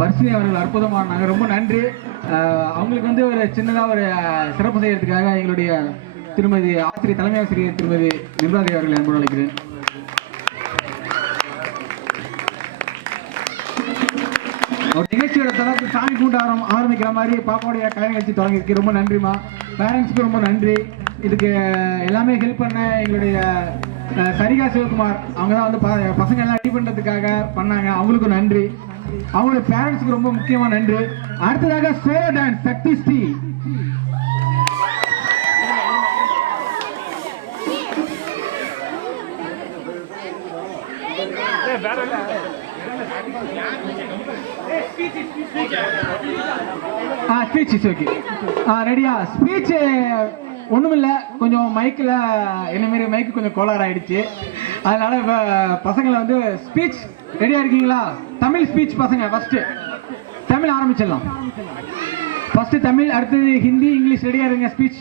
வர்ஷினி அவர்கள் அற்புதமானாங்க, ரொம்ப நன்றி. அவங்களுக்கு வந்து ஒரு சின்னதாக ஒரு சிறப்பு செய்யறதுக்காக எங்களுடைய திருமதி ஆசிரியர் தலைமை ஆசிரியர் திருமதி நிர்மலாதேவி அவர்களை அன்போடு அழைக்கிறேன். ஒரு நிகழ்ச்சியோட தளத்து சாமி கூட்டம் ஆரம்பிக்கிற மாதிரி பாப்பாவுடைய கலை நிகழ்ச்சி தொடங்கியிருக்கு. ரொம்ப நன்றிமா. பேரண்ட்ஸ்க்கு ரொம்ப நன்றி. இதுக்கு எல்லாமே ஹெல்ப் பண்ண எங்களுடைய சரிகா சிவகுமார் அவங்க தான் வந்து பசங்க எல்லாம் ரெடி பண்ணுறதுக்காக பண்ணாங்க. அவங்களுக்கும் நன்றி. அவங்களுடைய பேரண்ட்ஸ்க்கு ரொம்ப முக்கியமா நன்றி. அடுத்ததாக சோலோ டான்ஸ் சக்தி ஸ்ரீ. ஸ்பீச் ஓகே ரெடியா? ஸ்பீச் ஒன்றுமில்ல, கொஞ்சம் மைக்கில் என்ன மாரி மைக்கு கொஞ்சம் கோளாறு ஆயிடுச்சு. அதனால இப்போ பசங்களை வந்து ஸ்பீச் ரெடியாக இருக்கீங்களா? தமிழ் ஸ்பீச் பசங்க ஃபஸ்ட்டு தமிழ் ஆரம்பிச்சிடலாம். ஃபஸ்ட்டு தமிழ், அடுத்தது ஹிந்தி, இங்கிலீஷ். ரெடியாக இருங்க ஸ்பீச்.